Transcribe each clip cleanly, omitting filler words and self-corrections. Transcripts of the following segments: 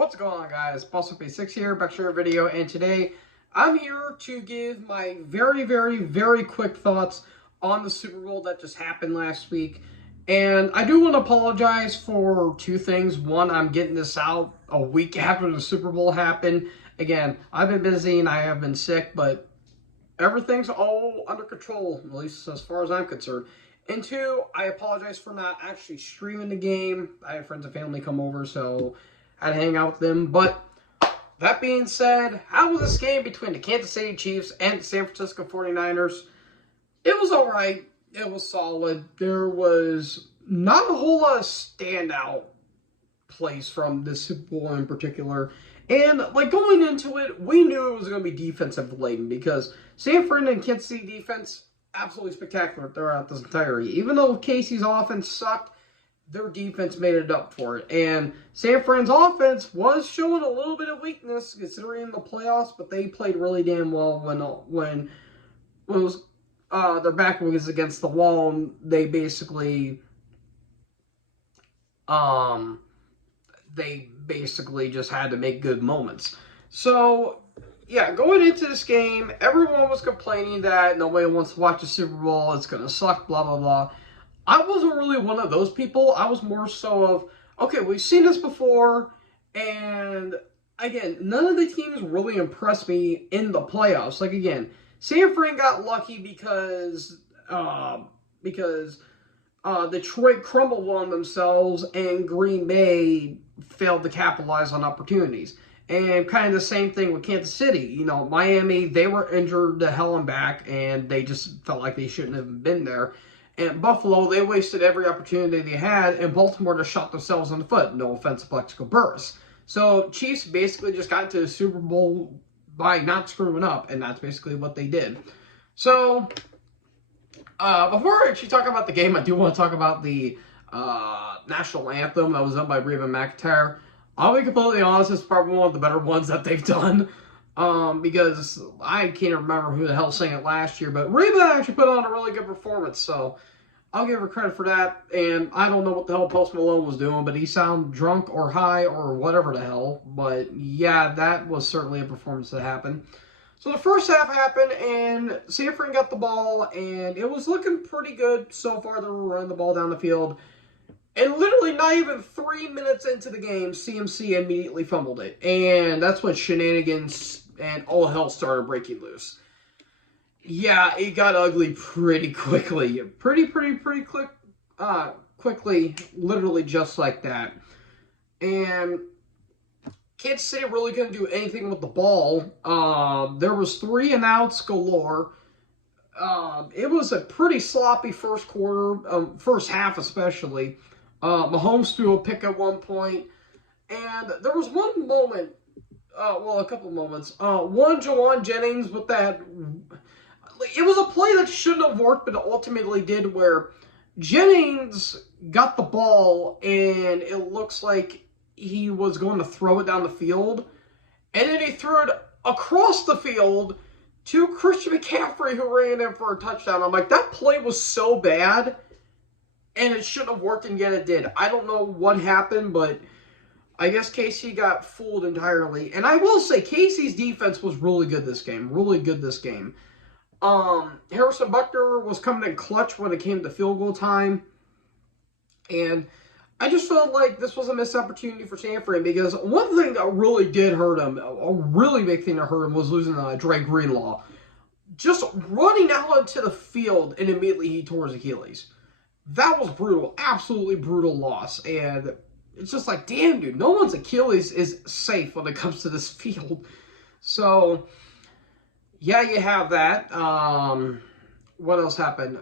What's going on, guys? BossUp86 here, back to your video, and today I'm here to give my very quick thoughts on the Super Bowl that just happened last week. And I do want to apologize for two things. One, I'm getting this out a week after the Super Bowl happened. Again, I've been busy and I have been sick, but everything's all under control, at least as far as I'm concerned. And two, I apologize for not actually streaming the game. I had friends and family come over, so I had to hang out with them. But that being said, how was this game between the Kansas City Chiefs and the San Francisco 49ers? It was alright. It was solid. There was not a whole lot of standout plays from this Super Bowl in particular. And, like, going into it, we knew it was going to be defensive laden because San Fran and Kansas City defense, absolutely spectacular throughout this entirety. Even though Casey's offense sucked, their defense made it up for it. And San Fran's offense was showing a little bit of weakness considering the playoffs, but they played really damn well when it was their back was against the wall, and they basically just had to make good moments. So, yeah, going into this game, everyone was complaining that nobody wants to watch the Super Bowl, it's going to suck, blah, blah, blah. I wasn't really one of those people. I was more so of, okay, we've seen this before, and again, none of the teams really impressed me in the playoffs. Like, again, San Fran got lucky because Detroit crumbled on themselves and Green Bay failed to capitalize on opportunities. And kind of the same thing with Kansas City. You know, Miami, they were injured to hell and back, and they just felt like they shouldn't have been there. And Buffalo, they wasted every opportunity they had, and Baltimore just shot themselves in the foot. No offense to Plexico Burress. So Chiefs basically just got to the Super Bowl by not screwing up, and that's basically what they did. So, before I actually talk about the game, I do want to talk about the national anthem that was done by Reba McEntire. I'll be completely honest, it's probably one of the better ones that they've done. Because I can't remember who the hell sang it last year, but Reba actually put on a really good performance, so I'll give her credit for that. And I don't know what the hell Post Malone was doing, but he sounded drunk or high or whatever the hell. But yeah, that was certainly a performance that happened. So the first half happened, and San Fran got the ball, and it was looking pretty good so far. They were running the ball down the field. And literally not even 3 minutes into the game, CMC immediately fumbled it. And that's when shenanigans and all hell started breaking loose. Yeah, it got ugly pretty quickly. Pretty quickly, literally just like that. And Kansas City really couldn't do anything with the ball. There was 3 and outs galore. It was a pretty sloppy first quarter, first half especially. Mahomes threw a pick at one point, and there was one moment, a couple moments. One, Jauan Jennings with that, it was a play that shouldn't have worked, but it ultimately did, where Jennings got the ball, and it looks like he was going to throw it down the field, and then he threw it across the field to Christian McCaffrey, who ran in for a touchdown. I'm like, that play was so bad, and it shouldn't have worked, and yet it did. I don't know what happened, but I guess KC got fooled entirely. And I will say, KC's defense was really good this game. Really good this game. Harrison Butker was coming in clutch when it came to field goal time. And I just felt like this was a missed opportunity for San Fran, because one thing that really did hurt him, a really big thing that hurt him, was losing Dre Greenlaw. Just running out into the field, and immediately he tore his Achilles. That was brutal. Absolutely brutal loss. And it's just like, damn, dude, no one's Achilles is safe when it comes to this field. So, yeah, you have that. What else happened?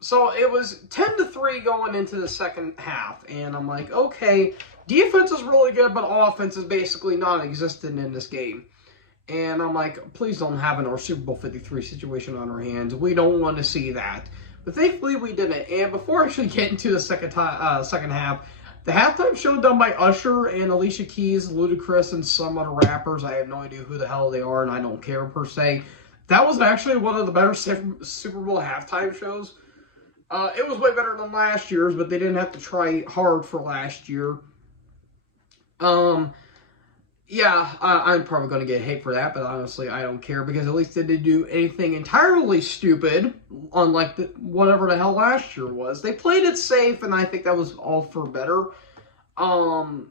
So it was 10-3 going into the second half. And I'm like, okay, defense is really good, but offense is basically non-existent in this game. And I'm like, please don't have an Super Bowl 53 situation on our hands. We don't want to see that. But thankfully we didn't. And before actually getting to the second half, the halftime show done by Usher and Alicia Keys, Ludacris, and some other rappers. I have no idea who the hell they are, and I don't care per se. That was actually one of the better Super Bowl halftime shows. It was way better than last year's, but they didn't have to try hard for last year. Yeah, I'm probably going to get hate for that, but honestly, I don't care because at least they didn't do anything entirely stupid, unlike whatever the hell last year was. They played it safe, and I think that was all for better. Um,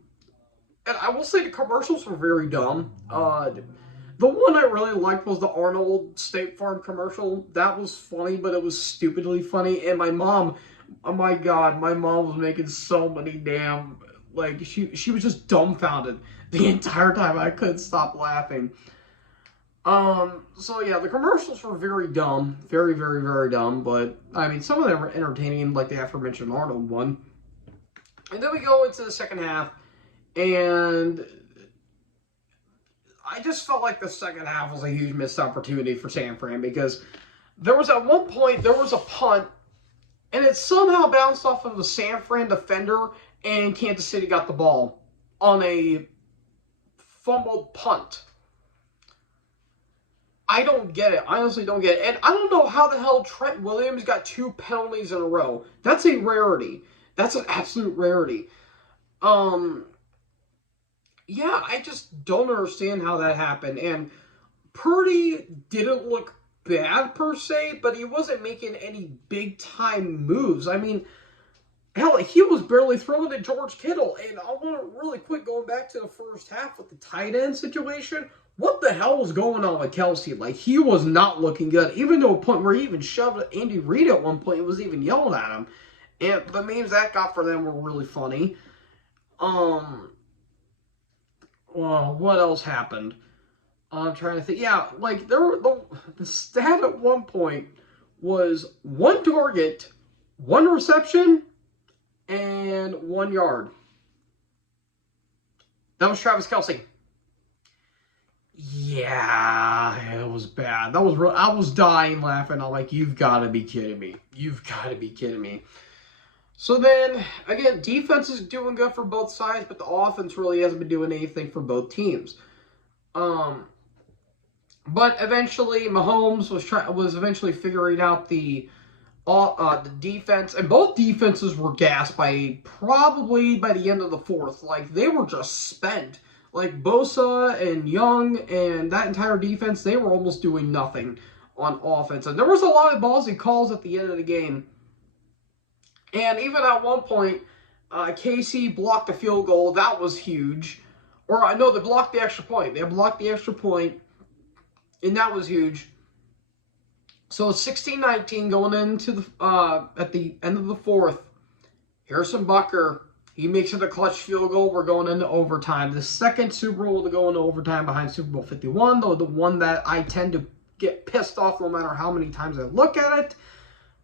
and I will say the commercials were very dumb. The one I really liked was the Arnold State Farm commercial. That was funny, but it was stupidly funny. And my mom, oh my god, my mom was making so many damn, like, she was just dumbfounded the entire time. I couldn't stop laughing. So yeah, the commercials were very dumb, very, very, very dumb. But I mean, some of them were entertaining, like the aforementioned Arnold one. And then we go into the second half, and I just felt like the second half was a huge missed opportunity for San Fran because there was at one point there was a punt and it somehow bounced off of the San Fran defender and Kansas City got the ball on a fumbled punt. I don't get it. I honestly don't get it. And I don't know how the hell Trent Williams got 2 penalties in a row. That's a rarity. That's an absolute rarity. Yeah, I just don't understand how that happened. And Purdy didn't look bad per se, but he wasn't making any big time moves. I mean, hell, he was barely throwing to George Kittle. And I want to really quick going back to the first half with the tight end situation. What the hell was going on with Kelce? Like, he was not looking good, even to a point where he even shoved Andy Reid at one point and was even yelling at him. And the memes that got for them were really funny. Well, what else happened? I'm trying to think. Yeah, like the stat at one point was 1 target, 1 reception, and 1 yard. That was Travis Kelce. Yeah, it was bad. That was real. I was dying laughing. I'm like, you've got to be kidding me. You've got to be kidding me. So then, again, defense is doing good for both sides, but the offense really hasn't been doing anything for both teams. But eventually, Mahomes was eventually figuring out the defense, and both defenses were gassed probably by the end of the fourth. Like, they were just spent. Like, Bosa and Young and that entire defense, they were almost doing nothing on offense. And there was a lot of ballsy calls at the end of the game. And even at one point, KC blocked the field goal. That was huge. Or, I know they blocked the extra point. They blocked the extra point, and that was huge. So, 16-19 going into at the end of the fourth. Harrison Butker, he makes it a clutch field goal. We're going into overtime. The second Super Bowl to go into overtime behind Super Bowl 51, though the one that I tend to get pissed off no matter how many times I look at it.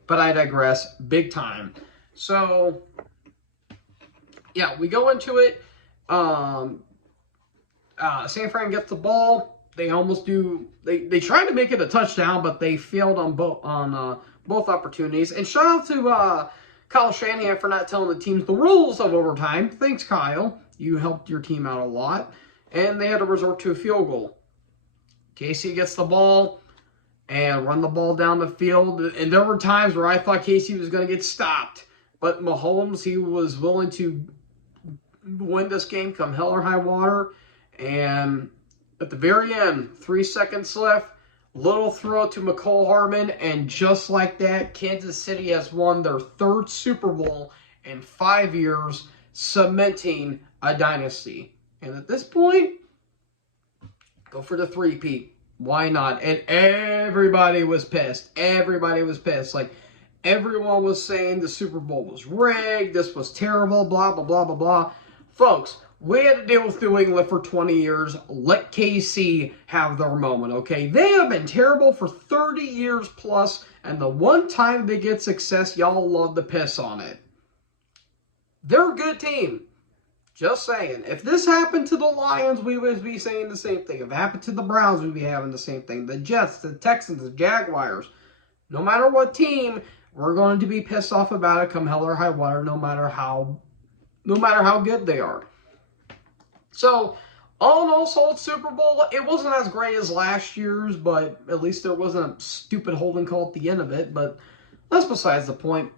But I digress big time. So, yeah, we go into it. San Fran gets the ball. They almost do. They tried to make it a touchdown, but they failed on both opportunities. And shout out to Kyle Shanahan for not telling the teams the rules of overtime. Thanks, Kyle. You helped your team out a lot. And they had to resort to a field goal. KC gets the ball and run the ball down the field. And there were times where I thought KC was going to get stopped. But Mahomes, he was willing to win this game come hell or high water. And at the very end, 3 seconds left, little throw to Mecole Hardman. And just like that, Kansas City has won their 3rd Super Bowl in 5 years, cementing a dynasty. And at this point, go for the 3-peat. Why not? And everybody was pissed. Everybody was pissed. Like, everyone was saying the Super Bowl was rigged, this was terrible, blah, blah, blah, blah, blah. Folks, we had to deal with New England for 20 years. Let KC have their moment, okay? They have been terrible for 30 years plus, and the one time they get success, y'all love to piss on it. They're a good team. Just saying. If this happened to the Lions, we would be saying the same thing. If it happened to the Browns, we'd be having the same thing. The Jets, the Texans, the Jaguars. No matter what team, we're going to be pissed off about it come hell or high water, no matter how good they are. So, all in all, solid Super Bowl. It wasn't as great as last year's, but at least there wasn't a stupid holding call at the end of it. But that's besides the point.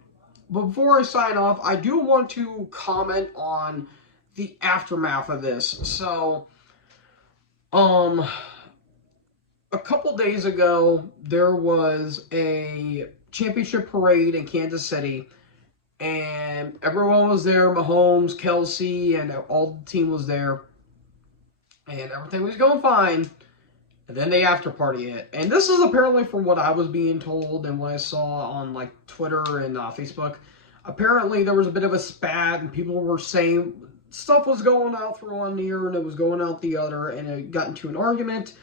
But before I sign off, I do want to comment on the aftermath of this. So, Um, a couple days ago, there was a championship parade in Kansas City, and everyone was there. Mahomes, Kelsey, and all the team was there, and everything was going fine. And then the after party hit, and this is apparently from what I was being told and what I saw on like Twitter and Facebook. Apparently, there was a bit of a spat, and people were saying stuff was going out through one ear and it was going out the other, and it got into an argument.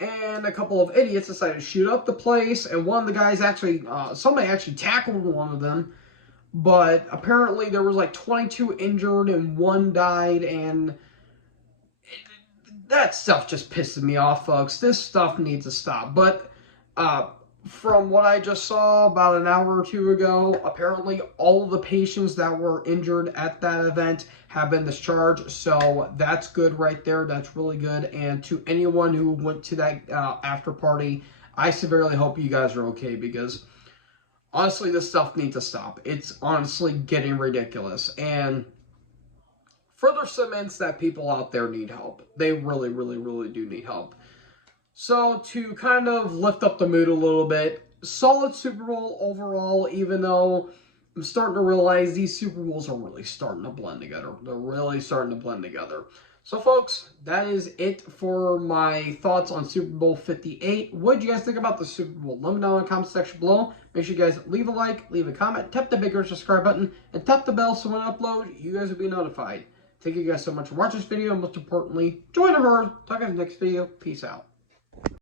And a couple of idiots decided to shoot up the place, and one of the guys actually, somebody actually tackled one of them. But apparently, there was like 22 injured and one died, and that stuff just pisses me off, folks. This stuff needs to stop. But from what I just saw about an hour or two ago, apparently all of the patients that were injured at that event have been discharged. So that's good right there. That's really good. And to anyone who went to that after party, I severely hope you guys are okay, because honestly, this stuff needs to stop. It's honestly getting ridiculous. And further cements that people out there need help. They really, really, really do need help. So, to kind of lift up the mood a little bit, solid Super Bowl overall, even though I'm starting to realize these Super Bowls are really starting to blend together. They're really starting to blend together. So, folks, that is it for my thoughts on Super Bowl 58. What did you guys think about the Super Bowl? Let me know in the comment section below. Make sure you guys leave a like, leave a comment, tap the bigger subscribe button, and tap the bell so when I upload, you guys will be notified. Thank you guys so much for watching this video, and most importantly, join the herd. Talk in the next video. Peace out.